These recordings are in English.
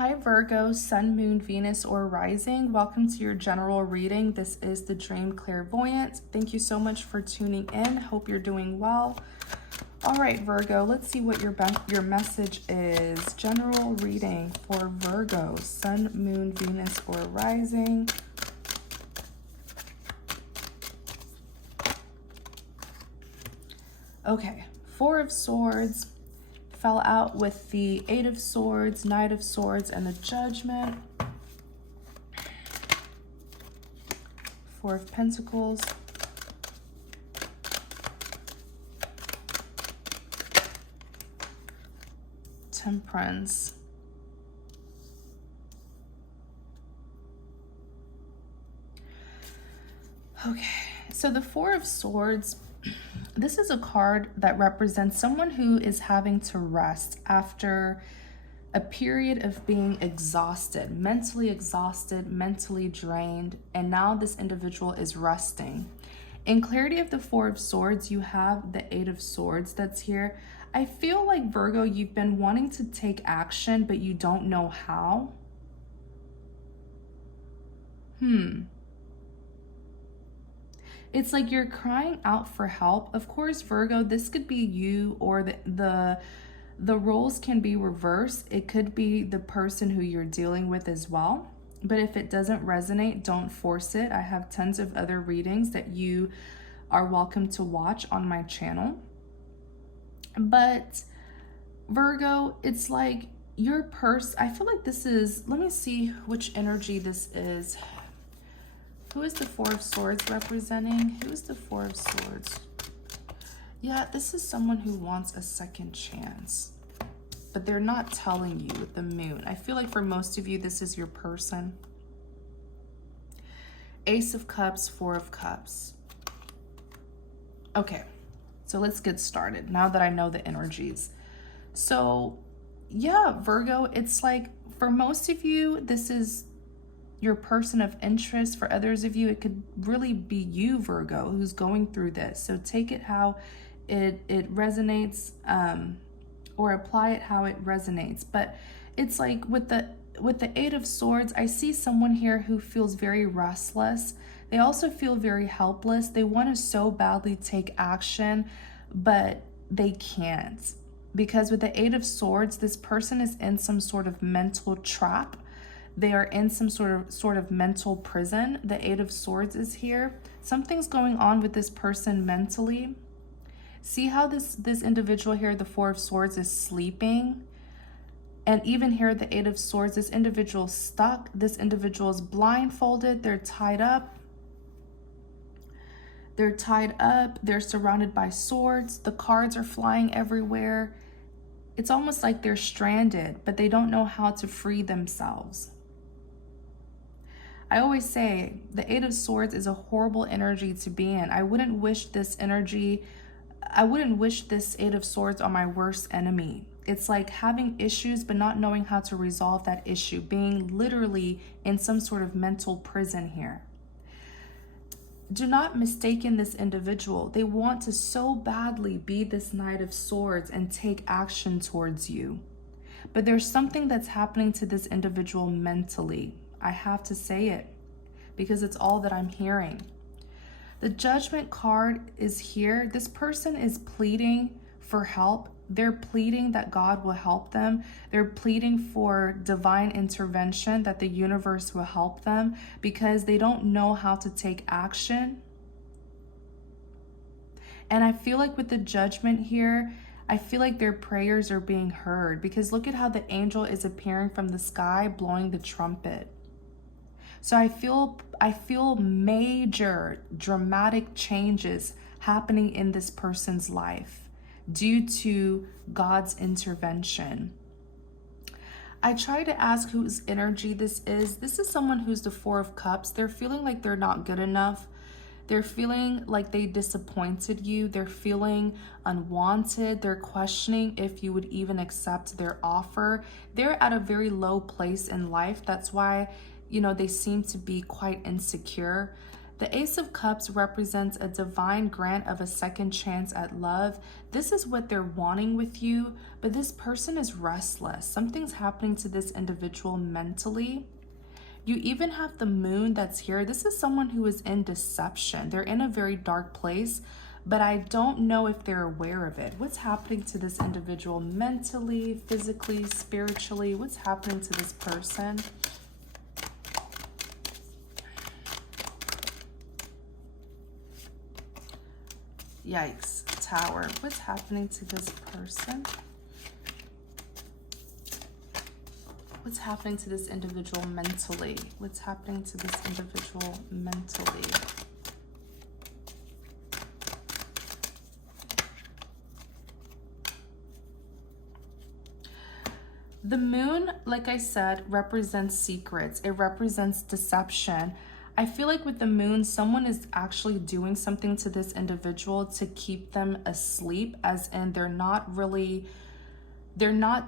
Hi Virgo, Sun, Moon, Venus, or Rising. Welcome to your general reading. This is the Dream Clairvoyant. Thank you so much for tuning in. Hope you're doing well. All right, Virgo, let's see what your message is. General reading for Virgo, Sun, Moon, Venus, or Rising. Okay, Four of Swords fell out with the Eight of Swords, Knight of Swords, and the Judgment. Four of Pentacles. Temperance. Okay, so the Four of Swords, this is a card that represents someone who is having to rest after a period of being exhausted, mentally drained, and now this individual is resting. In clarity of the Four of Swords, you have the Eight of Swords that's here. I feel like, Virgo, you've been wanting to take action, but you don't know how. It's like you're crying out for help. Of course, Virgo, this could be you, or the roles can be reversed. It could be the person who you're dealing with as well. But if it doesn't resonate, don't force it. I have tons of other readings that you are welcome to watch on my channel. But Virgo, it's like your I feel like this is, let me see which energy this is. Who is the Four of Swords representing? Who is the Four of Swords? Yeah, this is someone who wants a second chance, but they're not telling you with the Moon. I feel like for most of you, this is your person. Ace of Cups, Four of Cups. Okay, so let's get started now that I know the energies. So yeah, Virgo, it's like for most of you, this is your person of interest. For others of you, it could really be you, Virgo, who's going through this. So take it how it resonates, or apply it how it resonates. But it's like with the Eight of Swords, I see someone here who feels very restless. They also feel very helpless. They want to so badly take action, but they can't. Because with the Eight of Swords, this person is in some sort of mental trap. They are in some sort of mental prison. The Eight of Swords is here. Something's going on with this person mentally. See how this individual here, the Four of Swords, is sleeping? And even here, the Eight of Swords, this individual's stuck. This individual is blindfolded. They're tied up. They're tied up. They're surrounded by swords. The cards are flying everywhere. It's almost like they're stranded, but they don't know how to free themselves. I always say the Eight of Swords is a horrible energy to be in. I wouldn't wish this Eight of Swords on my worst enemy. It's like having issues but not knowing how to resolve that issue, being literally in some sort of mental prison here. Do not mistake this individual. They want to so badly be this Knight of Swords and take action towards you. But there's something that's happening to this individual mentally. I have to say it because it's all that I'm hearing. The Judgment card is here. This person is pleading for help. They're pleading that God will help them. They're pleading for divine intervention, that the universe will help them because they don't know how to take action. And I feel like with the Judgment here, I feel like their prayers are being heard because look at how the angel is appearing from the sky blowing the trumpet. So I feel major dramatic changes happening in this person's life due to God's intervention. I try to ask whose energy this is. This is someone who's the Four of Cups. They're feeling like they're not good enough. They're feeling like they disappointed you. They're feeling unwanted. They're questioning if you would even accept their offer. They're at a very low place in life. That's why, you know, they seem to be quite insecure. The Ace of Cups represents a divine grant of a second chance at love. This is what they're wanting with you, but this person is restless. Something's happening to this individual mentally. You even have the moon that's here. This is someone who is in deception. They're in a very dark place, but I don't know if they're aware of it. What's happening to this individual mentally, physically, spiritually? What's happening to this person? Yikes, Tower. What's happening to this person? What's happening to this individual mentally? What's happening to this individual mentally? The moon, like I said, represents secrets. It represents deception. I feel like with the moon, someone is actually doing something to this individual to keep them asleep, as in they're not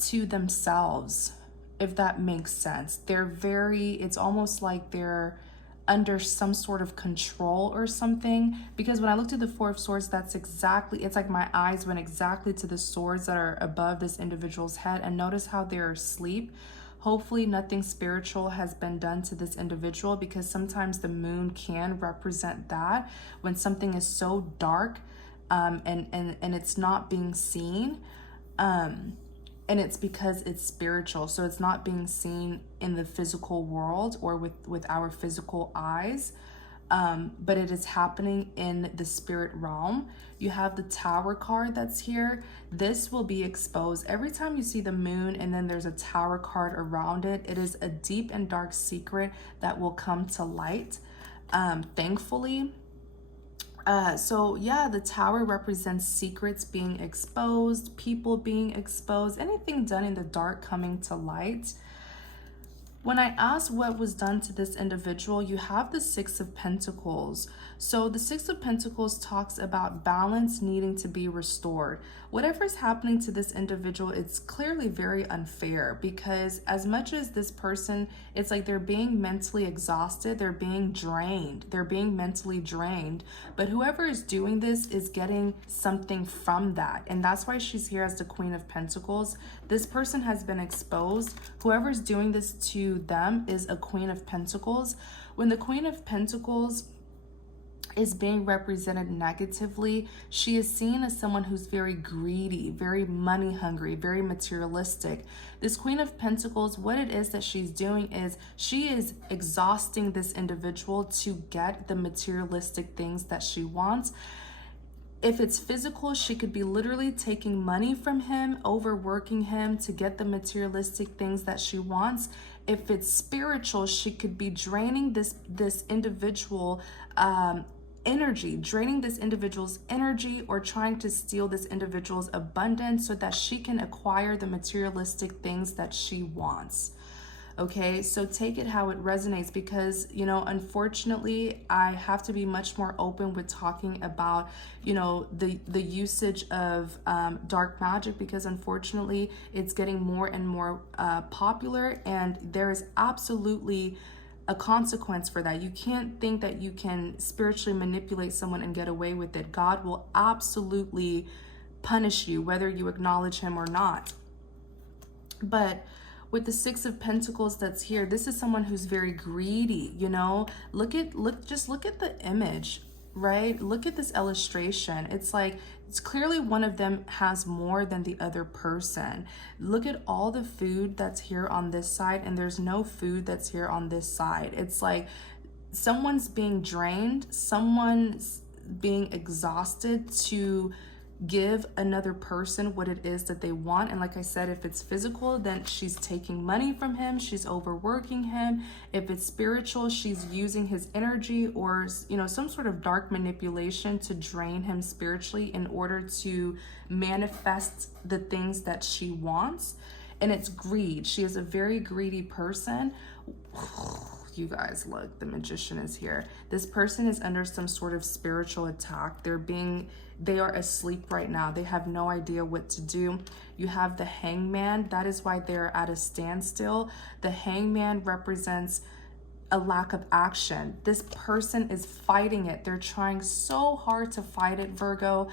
to themselves, if that makes sense. It's almost like they're under some sort of control or something, because when I looked at the Four of Swords, it's like my eyes went exactly to the swords that are above this individual's head, and notice how they're asleep. Hopefully nothing spiritual has been done to this individual, because sometimes the moon can represent that when something is so dark and it's not being seen. And it's because it's spiritual, so it's not being seen in the physical world or with our physical eyes, but it is happening in the spirit realm. You have the Tower card that's here. This will be exposed. Every time you see the moon and then there's a Tower card around it, it is a deep and dark secret that will come to light, thankfully. So yeah, the Tower represents secrets being exposed, people being exposed, anything done in the dark coming to light. When I asked what was done to this individual, you have the Six of Pentacles. So the Six of Pentacles talks about balance needing to be restored. Whatever is happening to this individual, it's clearly very unfair, because as much as this person, it's like they're being mentally exhausted, they're being drained, they're being mentally drained, but whoever is doing this is getting something from that. And that's why she's here as the Queen of Pentacles. This person has been exposed. Whoever's doing this to them is a Queen of Pentacles. When the Queen of Pentacles is being represented negatively, she is seen as someone who's very greedy, very money hungry, very materialistic. This Queen of Pentacles, what it is that she's doing is she is exhausting this individual to get the materialistic things that she wants. If it's physical, she could be literally taking money from him, overworking him to get the materialistic things that she wants. If it's spiritual, she could be draining this individual energy, draining this individual's energy, or trying to steal this individual's abundance so that she can acquire the materialistic things that she wants. Okay, so take it how it resonates, because, you know, unfortunately, I have to be much more open with talking about, you know, the usage of dark magic, because unfortunately, it's getting more and more popular, and there is absolutely a consequence for that. You can't think that you can spiritually manipulate someone and get away with it. God will absolutely punish you, whether you acknowledge him or not. But with the Six of Pentacles that's here, this is someone who's very greedy, you know? Just look at the image, right? Look at this illustration. It's like, it's clearly one of them has more than the other person. Look at all the food that's here on this side, and there's no food that's here on this side. It's like someone's being drained, someone's being exhausted to give another person what it is that they want. And like I said, if it's physical, then she's taking money from him, she's overworking him. If it's spiritual, she's using his energy, or, you know, some sort of dark manipulation to drain him spiritually in order to manifest the things that she wants. And it's greed. She is a very greedy person. You guys, look, the Magician is here. This person is under some sort of spiritual attack. They are asleep right now. They have no idea what to do. You have the Hangman. That is why they're at a standstill. The Hangman represents a lack of action. This person is fighting it. They're trying so hard to fight it, Virgo.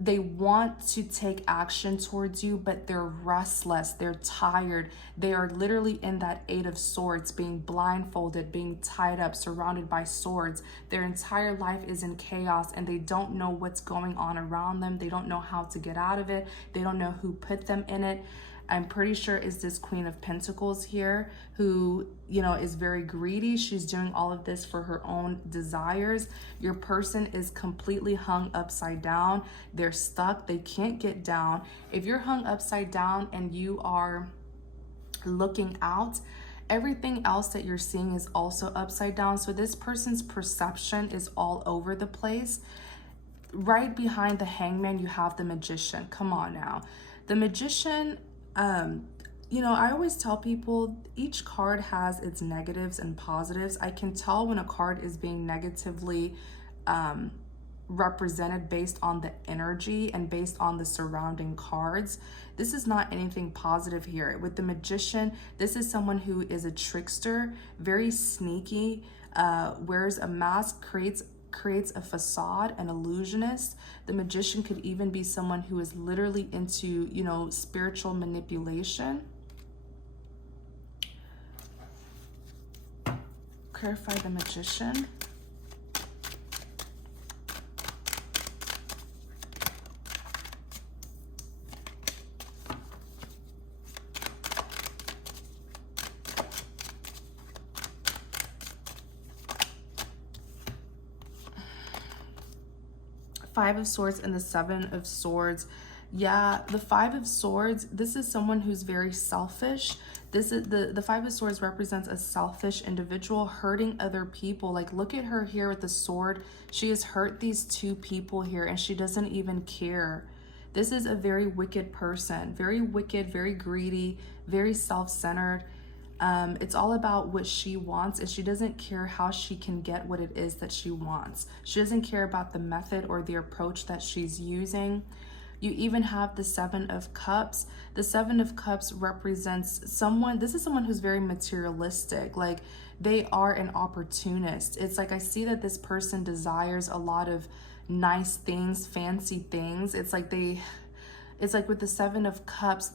They want to take action towards you, but they're restless, they're tired. They are literally in that Eight of Swords, being blindfolded, being tied up, surrounded by swords. Their entire life is in chaos and they don't know what's going on around them. They don't know how to get out of it. They don't know who put them in it. I'm pretty sure is this Queen of Pentacles here who, you know, is very greedy. She's doing all of this for her own desires. Your person is completely hung upside down. They're stuck. They can't get down. If you're hung upside down and you are looking out, everything else that you're seeing is also upside down. So this person's perception is all over the place. Right behind the Hangman, you have the Magician. Come on now. The Magician, you know, I always tell people each card has its negatives and positives. I can tell when a card is being negatively represented based on the energy and based on the surrounding cards. This is not anything positive here. With the Magician, this is someone who is a trickster, very sneaky, wears a mask, creates a facade, an illusionist. The Magician could even be someone who is literally into, you know, spiritual manipulation. Clarify the Magician. Five of Swords and the Seven of Swords. Yeah, the Five of Swords, this is someone who's very selfish. This is the Five of Swords represents a selfish individual hurting other people. Like, look at her here with the sword. She has hurt these two people here and she doesn't even care. This is a very wicked person, very wicked, very greedy, very self-centered. It's all about what she wants and she doesn't care how she can get what it is that she wants. She doesn't care about the method or the approach that she's using. You even have the Seven of Cups. The Seven of Cups represents someone, this is someone who's very materialistic. Like, they are an opportunist. It's like, I see that this person desires a lot of nice things, fancy things. It's like with the Seven of Cups,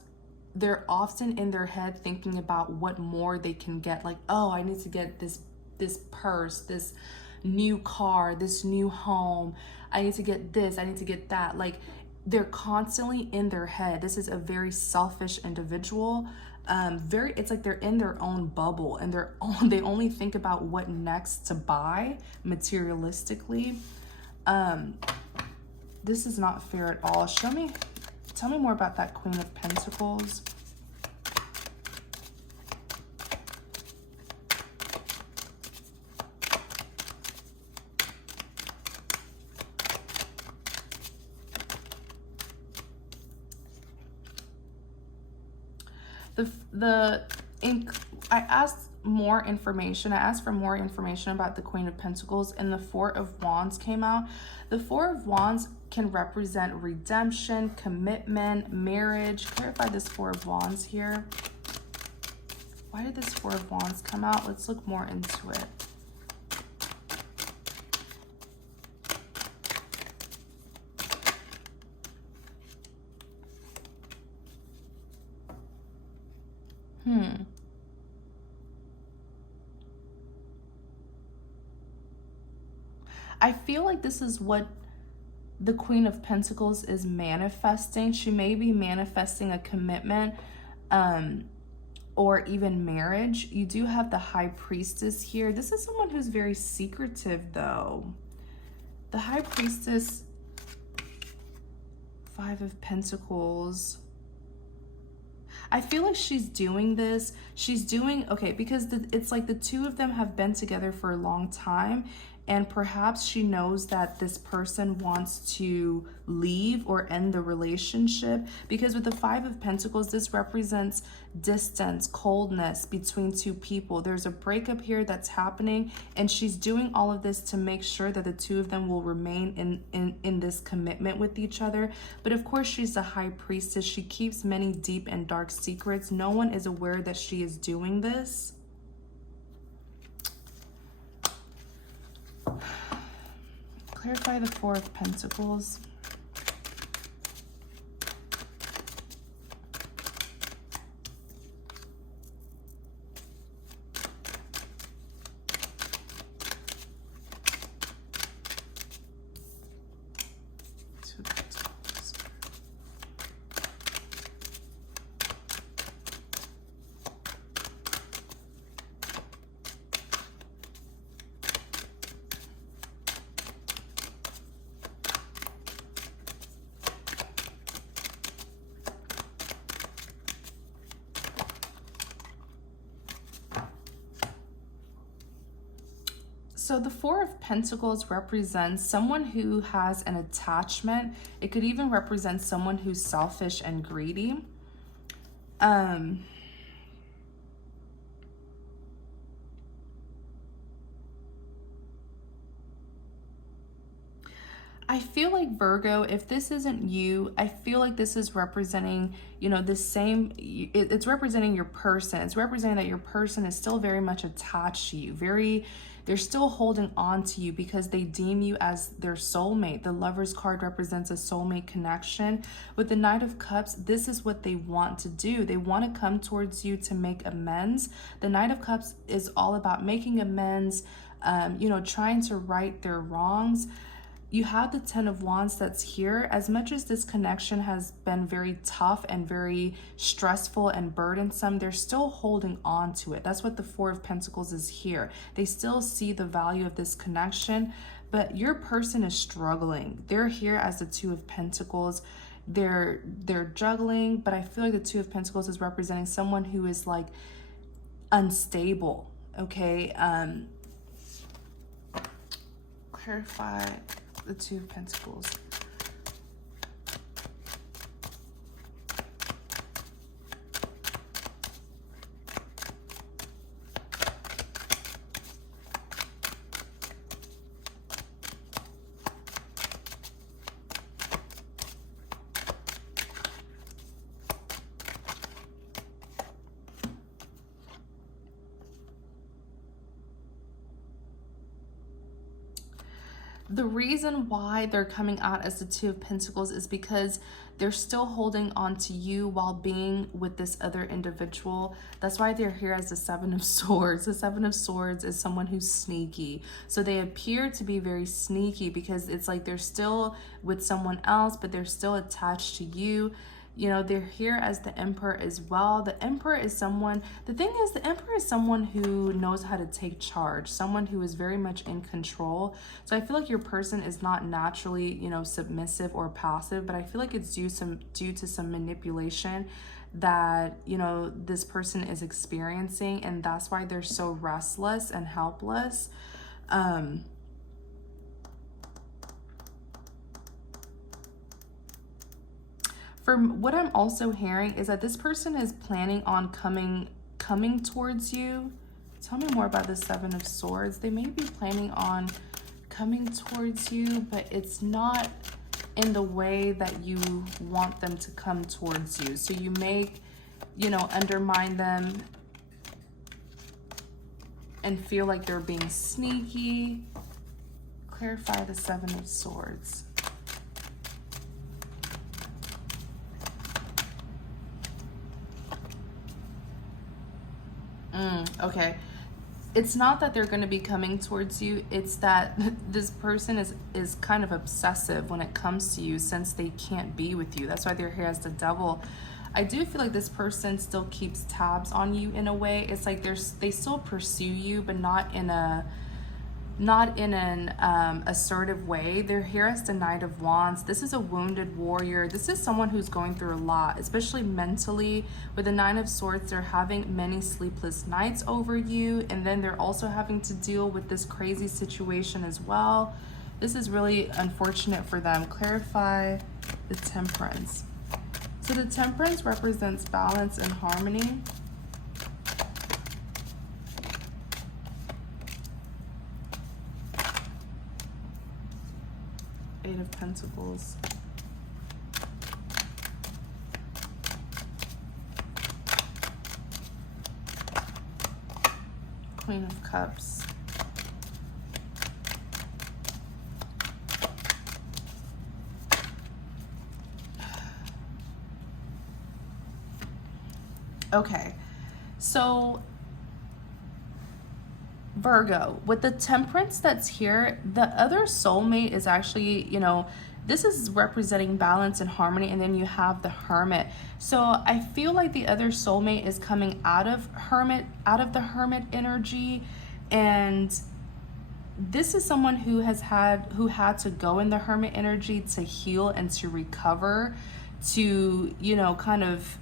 they're often in their head thinking about what more they can get. Like, oh, I need to get this purse, this new car, this new home. I need to get this, I need to get that. Like, they're constantly in their head. This is a very selfish individual. It's like they're in their own bubble and they only think about what next to buy materialistically. This is not fair at all. Tell me more about that Queen of Pentacles. I asked more information. I asked for more information about the Queen of Pentacles and the Four of Wands came out. The Four of Wands can represent redemption, commitment, marriage. Clarify this Four of Wands here. Why did this Four of Wands come out? Let's look more into it. I feel like this is what the Queen of Pentacles is manifesting. She may be manifesting a commitment or even marriage. You do have the High Priestess here. This is someone who's very secretive though. The High Priestess, Five of Pentacles. I feel like she's doing this. Because it's like the two of them have been together for a long time. And perhaps she knows that this person wants to leave or end the relationship. Because with the Five of Pentacles, this represents distance, coldness between two people. There's a breakup here that's happening. And she's doing all of this to make sure that the two of them will remain in this commitment with each other. But of course, she's the High Priestess. She keeps many deep and dark secrets. No one is aware that she is doing this. Clarify the Four of Pentacles. Two of Pentacles. So the Four of Pentacles represents someone who has an attachment. It could even represent someone who's selfish and greedy. I feel like Virgo, if this isn't you, I feel like this is representing, you know, the same, it's representing your person. It's representing that your person is still very much attached to you. They're still holding on to you because they deem you as their soulmate. The Lover's card represents a soulmate connection. With the Knight of Cups, this is what they want to do. They want to come towards you to make amends. The Knight of Cups is all about making amends, you know, trying to right their wrongs. You have the Ten of Wands that's here. As much as this connection has been very tough and very stressful and burdensome, they're still holding on to it. That's what the Four of Pentacles is here. They still see the value of this connection, but your person is struggling. They're here as the Two of Pentacles. They're juggling, but I feel like the Two of Pentacles is representing someone who is like unstable, okay? Clarify the Two of Pentacles. The reason why they're coming out as the Two of Pentacles is because they're still holding on to you while being with this other individual. That's why they're here as the Seven of Swords. The Seven of Swords is someone who's sneaky. So they appear to be very sneaky because it's like they're still with someone else, but they're still attached to you. You know, they're here as the Emperor as well. The Emperor is someone, the thing is, the Emperor is someone who knows how to take charge, someone who is very much in control. So I feel like your person is not naturally, you know, submissive or passive, but I feel like it's due to some manipulation that, you know, this person is experiencing, and that's why they're so restless and helpless. From what I'm also hearing is that this person is planning on coming towards you. Tell me more about the Seven of Swords. They may be planning on coming towards you, but it's not in the way that you want them to come towards you. So you may, you know, undermine them and feel like they're being sneaky. Clarify the Seven of Swords. Okay. It's not that they're going to be coming towards you. It's that this person is kind of obsessive when it comes to you since they can't be with you. That's why they're here as the Devil. I do feel like this person still keeps tabs on you in a way. It's like they still pursue you, but not in an assertive way. They're here as the Knight of Wands. This is a wounded warrior. This is someone who's going through a lot, especially mentally. With the Nine of Swords, they're having many sleepless nights over you, and then they're also having to deal with this crazy situation as well. This is really unfortunate for them. Clarify the Temperance. So the Temperance represents balance and harmony. Eight of Pentacles. Queen of Cups. Okay, so Virgo, with the temperance that's here, the other soulmate is actually, you know, this is representing balance and harmony, and then you have the hermit. So I feel like the other soulmate is coming out of the hermit energy, and this is someone who had to go in the hermit energy to heal and to recover, to, you know, kind of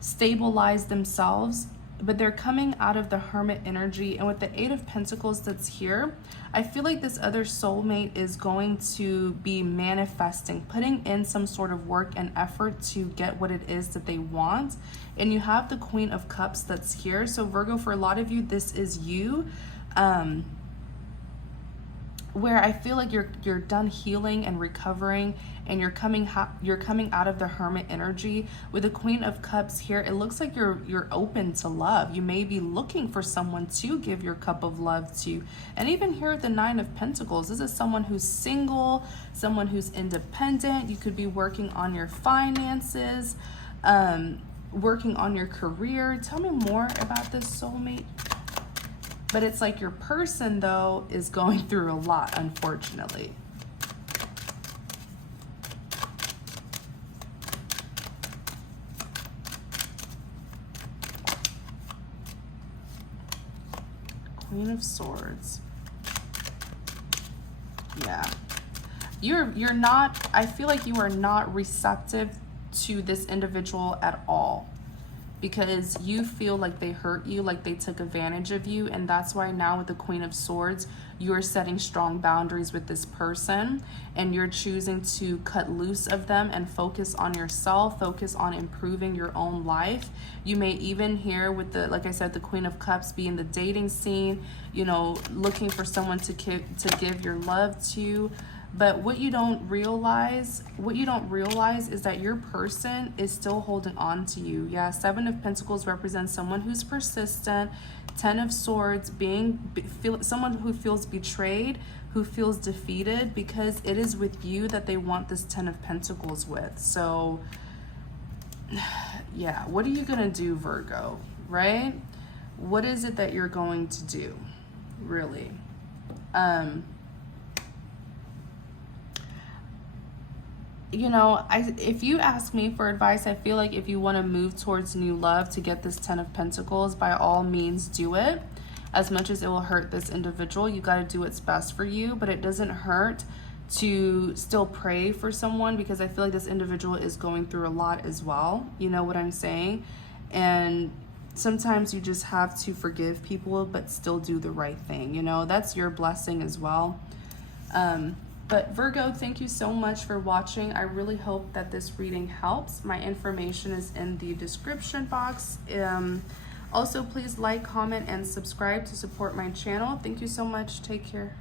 stabilize themselves. But they're coming out of the hermit energy, and with the Eight of Pentacles that's here, I feel like this other soulmate is going to be manifesting, putting in some sort of work and effort to get what it is that they want. And you have the Queen of Cups that's here. So Virgo, for a lot of you, this is you, where I feel like you're done healing and recovering, and you're coming out of the hermit energy. With the Queen of Cups here, it looks like you're open to love. You may be looking for someone to give your cup of love to. And even here with the Nine of Pentacles, this is someone who's single, someone who's independent. You could be working on your finances, working on your career. Tell me more about this soulmate. But it's like your person, though, is going through a lot, unfortunately. Queen of Swords. Yeah. You're not, I feel like you are not receptive to this individual at all, because you feel like they hurt you, like they took advantage of you. And that's why now with the Queen of Swords, you're setting strong boundaries with this person, and you're choosing to cut loose of them and focus on yourself, focus on improving your own life. You may even here with the, like I said, the Queen of Cups, be in the dating scene, you know, looking for someone to give your love to. But what you don't realize is that your person is still holding on to you. Yeah, Seven of Pentacles represents someone who's persistent. 10 of Swords someone who feels betrayed, who feels defeated, because it is with you that they want this 10 of Pentacles with. So yeah, what are you gonna do, Virgo, right? What is it that you're going to do, really? You know, if you ask me for advice, I feel like if you want to move towards new love to get this 10 of Pentacles, by all means do it. As much as it will hurt this individual, you got to do what's best for you, but it doesn't hurt to still pray for someone, because I feel like this individual is going through a lot as well. You know what I'm saying? And sometimes you just have to forgive people, but still do the right thing. You know, that's your blessing as well. But Virgo, thank you so much for watching. I really hope that this reading helps. My information is in the description box. Also, please like, comment, and subscribe to support my channel. Thank you so much. Take care.